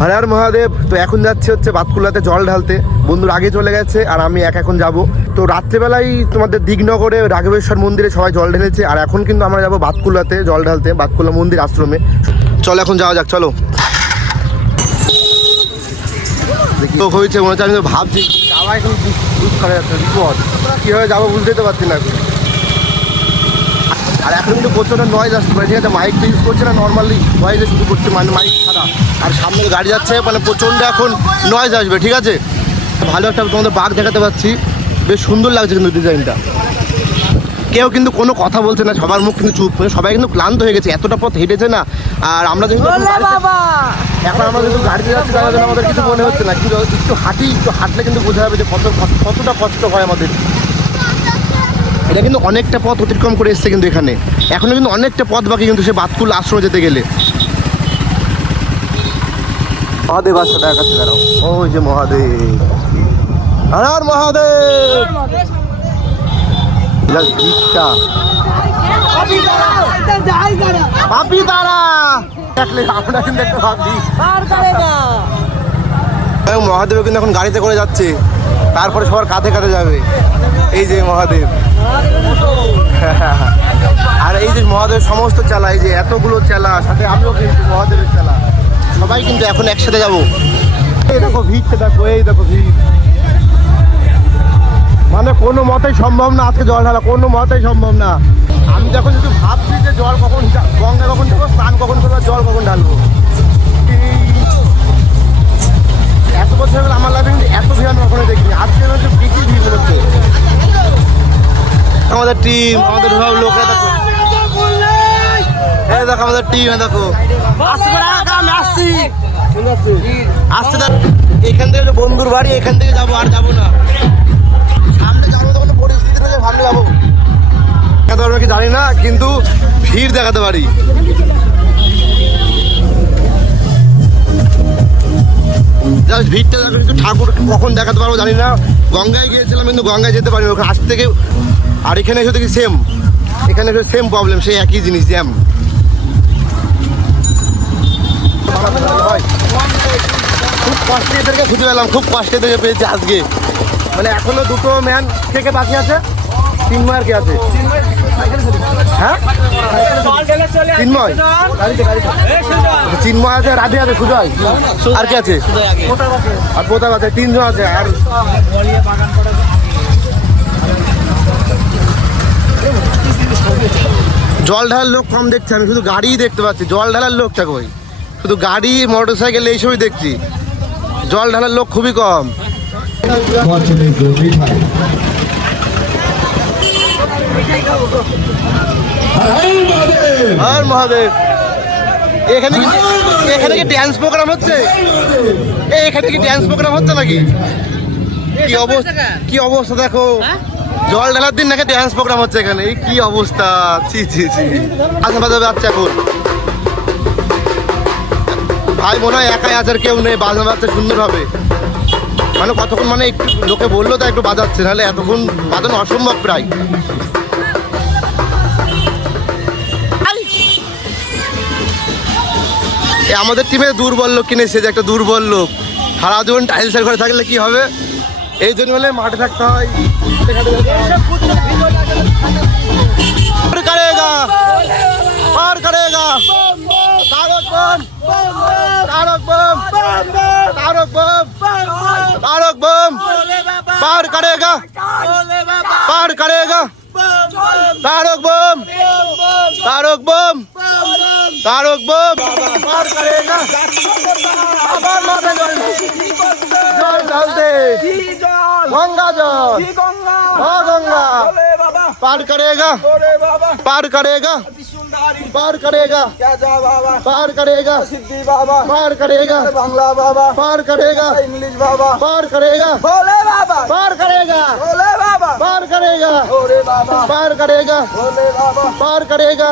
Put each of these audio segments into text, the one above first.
হর হর মহাদেব। তো এখন যাচ্ছে হচ্ছে বাতকুল্লাতে জল ঢালতে। বন্ধুর আগে চলে গেছে আর আমি এখন যাব। তো রাত্রেবেলায় তোমাদের দিগনগরে রাঘবেশ্বর মন্দিরে সবাই জল ঢেলেছে, আর এখন কিন্তু আমরা যাবো বাতকুল্লাতে জল ঢালতে, বাতকুল্লা মন্দির আশ্রমে। চলো এখন যাওয়া যাক, চলো। হয়েছে মনে হচ্ছে, আমি তো ভাবছি যাওয়া এখন বুঝ করা যাচ্ছে বিপদ, কীভাবে যাবো বুঝতে তো পারছি না এখন। আর এখন কিন্তু প্রচণ্ড নয়েজ আসতে পারে, ঠিক আছে? মাইক তো ইউজ করছে না, নর্মালি ভয়েসে শুরু করছে, মানে মাইক ছাড়া। আর সামনে গাড়ি যাচ্ছে, মানে প্রচণ্ড এখন নয়েজ আসবে, ঠিক আছে? ভালো একটা তোমাদের বাঘ দেখাতে পাচ্ছি, বেশ সুন্দর লাগছে কিন্তু ডিজাইনটা। কেউ কিন্তু কোনো কথা বলছে না, সবার মুখ কিন্তু চুপ, সবাই কিন্তু ক্লান্ত হয়ে গেছে, এতটা পথ হেঁটেছে না। আর আমরা যেহেতু এখন আমরা যেহেতু গাড়িতে যাচ্ছি, তার জন্য আমাদের কিছু মনে হচ্ছে না, কিন্তু একটু হাঁটলে কিন্তু বোঝা যাবে যে কতটা কষ্ট হয় আমাদের। এটা কিন্তু অনেকটা পথ অতিক্রম করে এসছে কিন্তু এখানে, এখনো কিন্তু অনেকটা পথ বাকি কিন্তু সে বাতকুল্লা আশ্রমে যেতে গেলে। মহাদেব আসছে, দেখাচ্ছে, দাঁড়াও, ওই যে মহাদেব। হর হর মহাদেব। মহাদেব কিন্তু এখন গাড়িতে করে যাচ্ছে, তারপরে সবার কাঁধে কাঁধে যাবে। এই যে মহাদেব, আর এই যে মহাদেব সমস্ত চালা, এই যে এতগুলো চালা, সাথে আমিও কিন্তু মহাদেবের চালা, সবাই কিন্তু এখন একসাথে যাবো। এই দেখো ভিড়টা, দেখো, এই দেখো ভিড়, মানে কোনো মতেই সম্ভব না আজকে জল ঢালা, কোনো মতেই সম্ভব না। আমি যখন যদি ভাবছি যে জল কখন, গঙ্গা কখন যাবো, স্নান কখন করবো, জল কখন ঢালবো। এত বছর হয়ে গেল আমার লাইফে কিন্তু এত ভিড় আমি কখনো দেখিনি, আজকে হচ্ছে বেশি ভিড় হচ্ছে। আমাদের টিম, আমাদের সব লোকরা দেখো, এই দেখো আমাদের টিম, দেখো আসছে। এখান থেকে বন্ধুর বাড়ি, এখান থেকে যাবো, আর যাবো না। সামনে যাবো তখন পরিস্থিতি রয়েছে, সামনে যাবো, দেখাতে পারবো কি জানি না, কিন্তু ভিড় দেখাতে পারি। ভিড়টা কিন্তু ঠাকুর কখন দেখাতে পারবো জানি না। গঙ্গায় গিয়েছিলাম কিন্তু গঙ্গায় যেতে পারিনি, ওখানে আসতে থেকে। আর এখানে এসে দেখি সেম, এখানে সেম প্রবলেম, সেই একই জিনিস, জ্যাম। খুব কষ্টে এদেরকে খুঁজে পেলাম, খুব কষ্টে এদেরকে পেয়েছি আজকে। মানে এখনো দুটো ম্যান থেকে বাকি আছে, চিন্ময় কে আছে? হ্যাঁ, চিন্ময়, চিন্ময় আছে, রাধে আছে, সুজয়, আর কে আছে? আর প্রতাপ আছে, তিনজন আছে। আর জল ঢালার লোক কম দেখছি আমি, শুধু গাড়িই দেখতে পাচ্ছি। জল ঢালার লোকটা কই? শুধু গাড়ি, মোটর সাইকেল এইসবই দেখছি, জল ঢালার লোক খুবই কম। হর মহাদেব। এখানে কি ড্যান্স প্রোগ্রাম হচ্ছে? এখানে কি ড্যান্স প্রোগ্রাম হচ্ছে নাকি? কি অবস্থা দেখো, জল ঢালার দিন নাকি ড্যান্স প্রোগ্রাম হচ্ছে এখানে, এই কি অবস্থা, ছি ছি ছি। আশেপাশে বাচ্চা এখন ভাই মনে হয় একাই আছে, কেউ নেই, বাজনা বাজছে সুন্দর হবে। মানে কতক্ষণ, মানে একটু লোকে বললো তাই একটু বাজাচ্ছে, নাহলে এতক্ষণ বাজানো অসম্ভব প্রায়। আমাদের টিমে দুর্বল লোক কিনেছে, যে একটা দুর্বল লোক, সারা জীবন টাইলসের ঘরে থাকলে কি হবে, এই জন্য বলে মাঠে থাকতে হয়। পার করেগা, তারক বম, তারক বম, তারক বম, तारक बम पार करेगा, पार करेगा, तारक बम, तारक बम, तारक बम पार करेगा। আবার মাথা জল ঢালতে, গঙ্গা জল, গঙ্গা पार करेगा, पार करेगा, पार करेगा, पार करेगा, सिद्धि बाबा पार करेगा, बांग्ला बाबा पार करेगा, इंग्लिश बाबा पार करेगा, भोले बाबा पार करेगा, भोले बाबा पार करेगा, भोले बाबा पार करेगा, भोले बाबा पार करेगा।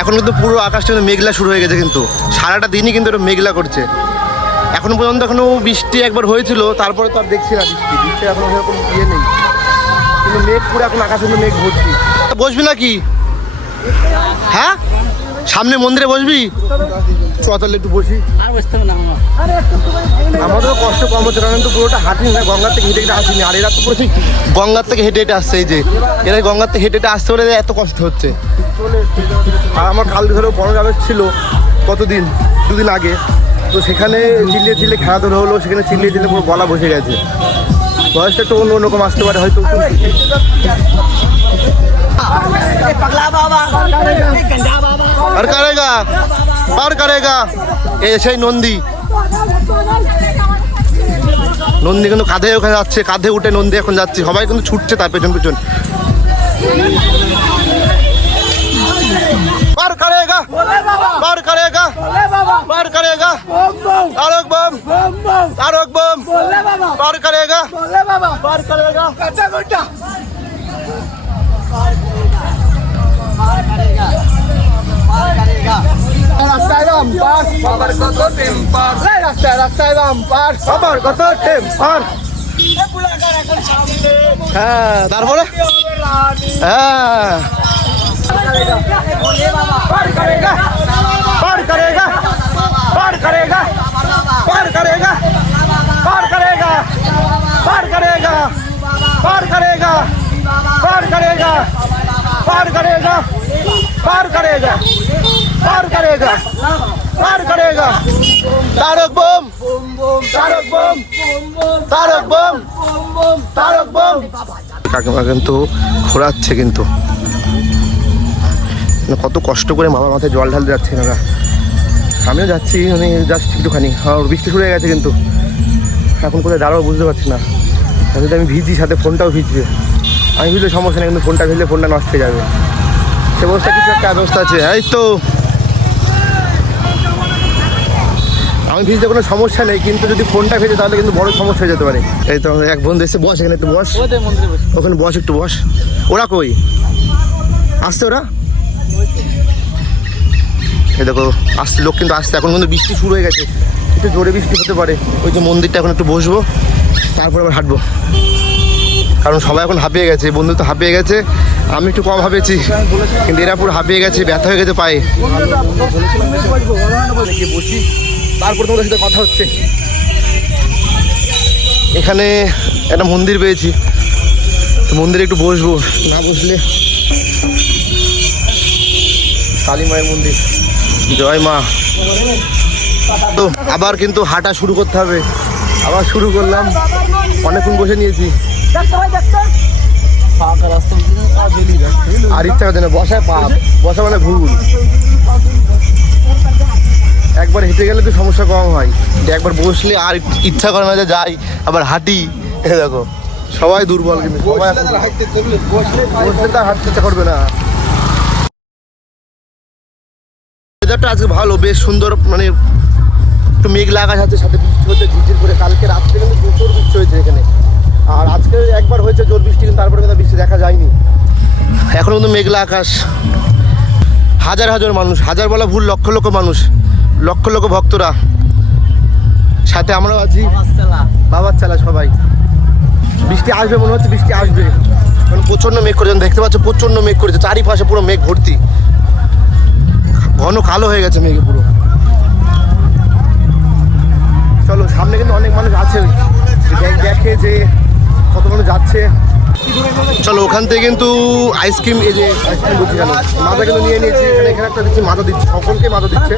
এখন কিন্তু পুরো আকাশটা মেঘলা শুরু হয়ে গেছে, কিন্তু সারাটা দিনই কিন্তু এটা মেঘলা করছে। এখনো পর্যন্ত এখনো বৃষ্টি একবার হয়েছিল, তারপরে তো আর দেখছি না বৃষ্টি এখনো সেরকম ইয়ে নেই, কিন্তু মেঘ পুরো এখন আকাশে মেঘ ভর্তি। বসবি নাকি? হ্যাঁ সামনে মন্দিরে বসবি? চতালে একটু বসি। আমাদেরও কষ্ট কম হচ্ছে, কারণ তো পুরোটা হাঁটিনি না, গঙ্গার থেকে হেঁটে হেঁটে আসিনি। আর এরা তো পুরো গঙ্গার থেকে হেঁটে হেঁটে আসছে, এই যে এরা গঙ্গার থেকে হেঁটে হেঁটে আসতে বলে এত কষ্ট হচ্ছে। আর আমার কাল ধরেও বড় যাবে ছিল কতদিন, 2 দিন আগে, তো সেখানে চিল্লিয়ে চিল্লিয়ে খেলাধুলো হলো, সেখানে চিল্লিয়ে চিল্লিয়ে পুরো গলা বসে গেছে। বয়সটা একটু অন্যরকম আসতে পারে হয়তো। আর করেগা পার করেগা, এই সেই নন্দী। নন্দী কিন্তু কাঁধে ওখানে যাচ্ছে, কাঁধে উঠে নন্দী এখন যাচ্ছে, সবাই কিন্তু ছুটছে তার পেছন পেছন। পার করেগা পার করেগা পার করেগা, তারক বম তারক বম পার করেগা পার করেগা। রাস্তায় রামপার বাবার কত টেম্পার, রাস্তায় রামপার বাবার কত টেম্পার। হ্যাঁ তারপরে হ্যাঁ पार करेगा पार करेगा पार करेगा पार करेगा पार करेगा पार करेगा पार करेगा पार करेगा पार करेगा पार करेगा पार करेगा पार करेगा। तारक बम तारक बम तारक बम तारक बम। কাকিমা কিন্তু ঘোরাচ্ছে, কিন্তু কত কষ্ট করে মামার মাথায় জল ঢালতে যাচ্ছে না। আমিও যাচ্ছি, মানে জাস্ট একটুখানি। আর বৃষ্টি শুরু হয়ে গেছে, কিন্তু এখন কোথায় দাঁড়াবো বুঝতে পারছি না। যদি আমি ভিজি, সাথে ফোনটাও ভিজবে। আমি ভিজলে সমস্যা নেই, কিন্তু ফোনটা ভিজলে ফোনটা নষ্ট হয়ে যাবে। সে ব্যবস্থা কিছু একটা ব্যবস্থা আছে। এই তো আমি ভিজতে কোনো সমস্যা নেই, কিন্তু যদি ফোনটা ভেজে তাহলে কিন্তু বড় সমস্যা হয়ে যেতে পারে। এই তো এক বন্ধু এসে বস, এখানে একটু বস, ওখানে বস, একটু বস। ওরা কই আসছে? ওরা এই দেখো আসছে লোক, কিন্তু আসছে। এখন কিন্তু বৃষ্টি শুরু হয়ে গেছে, একটু জোরে বৃষ্টি হতে পারে। ওই যে মন্দিরটা এখন একটু বসবো, তারপর আবার হাঁটবো, কারণ সবাই এখন হাঁপিয়ে গেছে। বন্ধু তো হাঁপিয়ে গেছে, আমি একটু কম হাঁপিয়েছি, কিন্তু এরা পুরো হাঁপিয়ে গেছে, ব্যথা হয়ে গেছে পায়ে। বসি, তারপর তোমাদের সাথে কথা হচ্ছে। এখানে একটা মন্দির পেয়েছি, তো মন্দিরে একটু বসবো, না বসলে। কালী মায়ের মন্দির, জয় মা। তো আবার কিন্তু হাঁটা শুরু করতে হবে, আবার শুরু করলাম। অনেকক্ষণ বসে নিয়েছি, আর ইচ্ছা করছে না। বসায় পাপ, বসা মানে ভুল। একবার হেঁটে গেলে তো সমস্যা কম হয়, একবার বসলে আর ইচ্ছা করে না যে যাই, আবার হাঁটি। দেখো সবাই দুর্বল, কিন্তু সবাই বসলে তার হাঁটতে ইচ্ছা করবে না। ওয়েদারটা আজকে ভালো, বেশ সুন্দর, মানে একটু মেঘলা আকাশ আছে, সাথে বৃষ্টি হচ্ছে ঝিরঝির করে। কালকে রাত্রে কিন্তু প্রচুর বৃষ্টি হয়েছে এখানে, আর আজকে একবার হয়েছে জোর বৃষ্টি, কিন্তু তারপরে কিন্তু বৃষ্টি দেখা যায়নি। এখন কিন্তু মেঘলা আকাশ, হাজার হাজার মানুষ, হাজার বলা ভুল, লক্ষ লক্ষ মানুষ, লক্ষ লক্ষ ভক্তরা, সাথে আমরাও আছি। বাবার চালা সবাই। বৃষ্টি আসবে মনে হচ্ছে, বৃষ্টি আসবে, কারণ প্রচণ্ড মেঘ করেছে, দেখতে পাচ্ছ প্রচণ্ড মেঘ করেছে, চারিপাশে পুরো মেঘ ভর্তি, ঘন কালো হয়ে গেছে মেঘে পুরো। চলো, সামনে কিন্তু অনেক মানুষ আছে, দেখে যে কত মানুষ যাচ্ছে। চলো, ওখান থেকে কিন্তু আইসক্রিম, এই যে আইসক্রিম বলছি কেন, মাজা কিন্তু নিয়ে নিয়েছি। এখানে এখানে একটা দিচ্ছি, মাজা দিচ্ছে, সকলকে মাজা দিচ্ছে।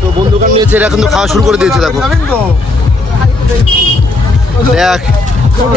তো বন্ধুকান নিয়েছে, এরা কিন্তু খাওয়া শুরু করে দিয়েছে। দেখো দেখ,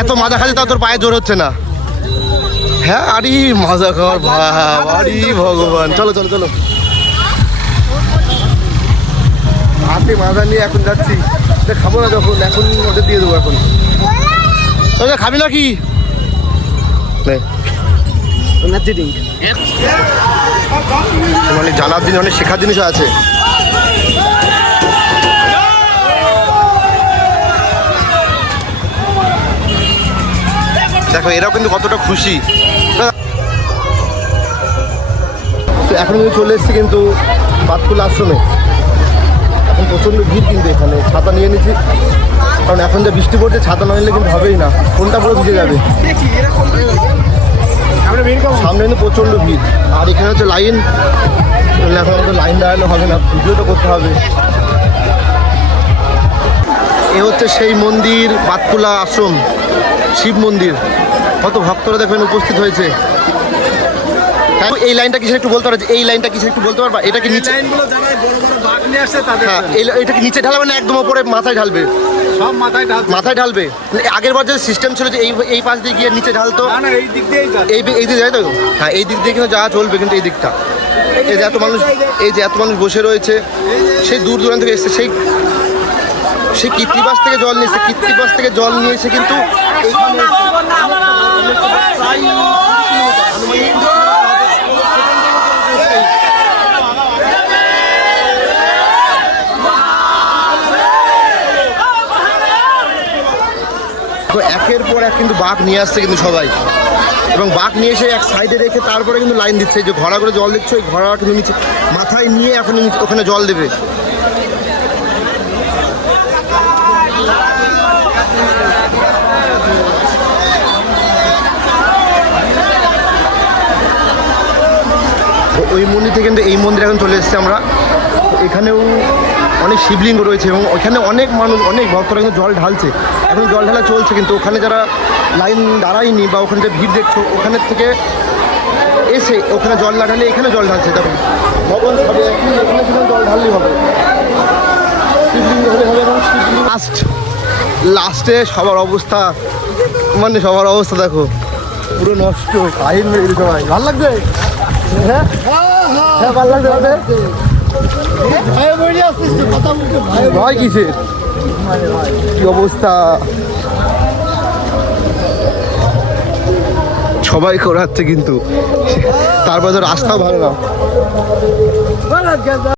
এত মাজা খাচ্ছে তাও তোর পায়ে জোর হচ্ছে না। হ্যাঁ, আরে মাজা খাওয়ার ভাব, আরে ভগবান। চলো চলো চলো, হাতে মাজা নিয়ে এখন যাচ্ছি। খাবো না যখন, এখন ওদের দিয়ে দেবো। এখন খাবি না কি? মানে জানার জিনিস, অনেক শেখার জিনিসও আছে। দেখো এরাও কিন্তু কতটা খুশি। এখন কিন্তু চলে এসেছি কিন্তু বাতকুল আশ্রমে। এখন প্রচণ্ড ভিড়, কিন্তু এখানে ছাতা নিয়ে নিচ্ছি, কারণ এখন যা বৃষ্টি পড়ছে, ছাতা না নিলে কিন্তু হবেই না, ফোনটা পুরো ভিজে যাবে। সামনে কিন্তু প্রচণ্ড ভিড়, আর এখানে হচ্ছে লাইন। এখন আমাদের লাইন দাঁড়ালে হবে না, ভিডিও তো করতে হবে। এ হচ্ছে সেই মন্দির, বাতকুলা আশ্রম শিব মন্দির। কত ভক্তরা দেখবেন উপস্থিত হয়েছে। এই লাইনটা কিসের একটু বলতে পারবে? এই লাইনটা কিসের একটু বলতে পারবা? এটা কি নিচে, হ্যাঁ এটা কি নিচে ঢালবে না একদম ওপরে মাথায় ঢালবে? সব মাথায় ঢালবে। আগের বার যে সিস্টেম ছিল যে এই পাশ দিয়ে গিয়ে নিচে ঢালতো, এই দিক দিয়েই এই দিকে যায় তো। হ্যাঁ এই দিক দিয়ে কিন্তু যাওয়া চলবে, কিন্তু এই দিকটা এই যে এত মানুষ বসে রয়েছে, সেই দূর দূরান্ত থেকে এসছে, সেই কৃত্তিবাস থেকে জল নিয়েছে, কৃত্তিবাস থেকে জল নিয়েছে কিন্তু এইখানে তো একের পর এক কিন্তু বাঘ নিয়ে আসছে কিন্তু সবাই, এবং বাঘ নিয়ে এসে এক সাইডে রেখে তারপরে কিন্তু লাইন দিচ্ছে। যে ঘোড়া করে জল দিচ্ছে, ওই ঘোড়া কিন্তু নিচে মাথায় নিয়ে এখন ওখানে জল দেবে। ওই মন্দির থেকে কিন্তু এই মন্দিরে এখন চলে এসেছি আমরা। এখানেও অনেক শিবলিঙ্গ রয়েছে এবং ওখানে অনেক মানুষ, অনেক ভক্তরা কিন্তু জল ঢালছে। এখন জল ঢালা চলছে, কিন্তু ওখানে যারা লাইন দাঁড়ায়নি বা ওখানে যে ভিড় দেখছো, ওখানের থেকে এসে ওখানে জল না ঢালে এখানে জল ঢালছে। দেখুন ভগবান হবে, এখানে জল ঢাললেই হবে, শিবলিঙ্গ হলে হবে। এবং লাস্টে সবার অবস্থা, মানে সবার অবস্থা দেখো পুরো নষ্ট, কাহিল হয়ে গেছে সবাই। ভালো লাগবে? হ্যাঁ হ্যাঁ ভালো লাগবে। ভয় কিসের, কি অবস্থা, সবাই করাচ্ছে কিন্তু, তারপরে তো রাস্তাও ভালো না।